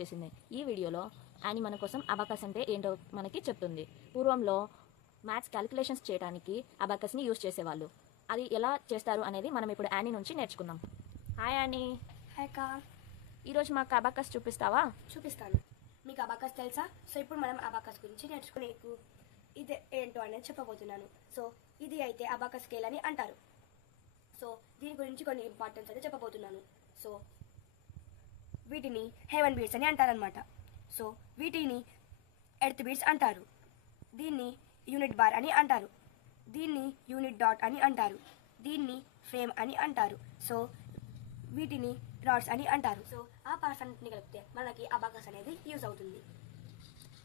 చేసింది. ఈ వీడియోలో యానీ మన కోసం అబాకస్ అంటే ఏంటో మనకి చెప్తుంది. పూర్వంలో మ్యాథ్స్ క్యాలిక్యులేషన్స్ చేయడానికి అబాకస్ని యూజ్ చేసేవాళ్ళు. అది ఎలా చేస్తారు అనేది మనం ఇప్పుడు యానీ నుంచి నేర్చుకుందాం. Hi Annie. హాయ్ అక్క. ఈరోజు మాకు అబాకస్ చూపిస్తావా? చూపిస్తాను. మీకు అబాకస్ తెలుసా? సో ఇప్పుడు మనం అబాకస్ గురించి నేర్చుకునేకు ఇది ఏంటో అనేది చెప్పబోతున్నాను. సో ఇది అయితే అబాకస్ స్కేల్ అని అంటారు. సో దీని గురించి కొన్ని ఇంపార్టెన్స్ అయితే చెప్పబోతున్నాను. సో వీటిని హెవెన్ బీట్స్ అని అంటారనమాట. సో వీటిని ఎర్త్ బీట్స్ అంటారు. దీన్ని యూనిట్ బార్ అని అంటారు. దీన్ని యూనిట్ డాట్ అని అంటారు. దీన్ని ఫ్రేమ్ అని అంటారు. సో వీటిని రాడ్స్ అని అంటారు. సో ఆ పార్ట్స్ అన్నింటిని కలిపితే మనకి అబాకస్ అనేది యూజ్ అవుతుంది.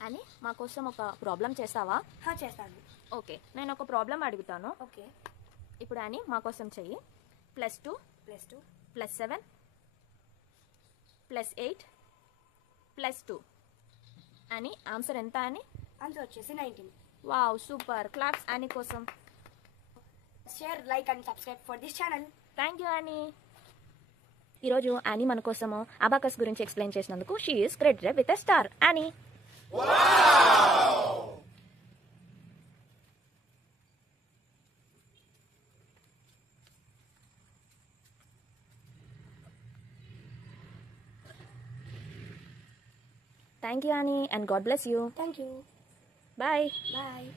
అని మా కోసం ఒక ప్రాబ్లం చేస్తావా? చేస్తాను. ఓకే, నేను ఒక ప్రాబ్లం అడుగుతాను. ఓకే, ఇప్పుడు యానీ మా కోసం చెయ్యి. +2 +7 +8 +2 అని ఆన్సర్ ఎంత అని? ఆన్సర్ వచ్చేసి 19. Wow, super. క్లాప్స్ యానీ కోసం. Share, like and subscribe for this channel. Thank you Annie. ఈరోజు యానీ మన కోసము అబాకస్ గురించి ఎక్స్ప్లెయిన్ చేసినందుకు she is credited with a star. Annie. Thank you, Annie, and God bless you. Thank you. Bye. Bye.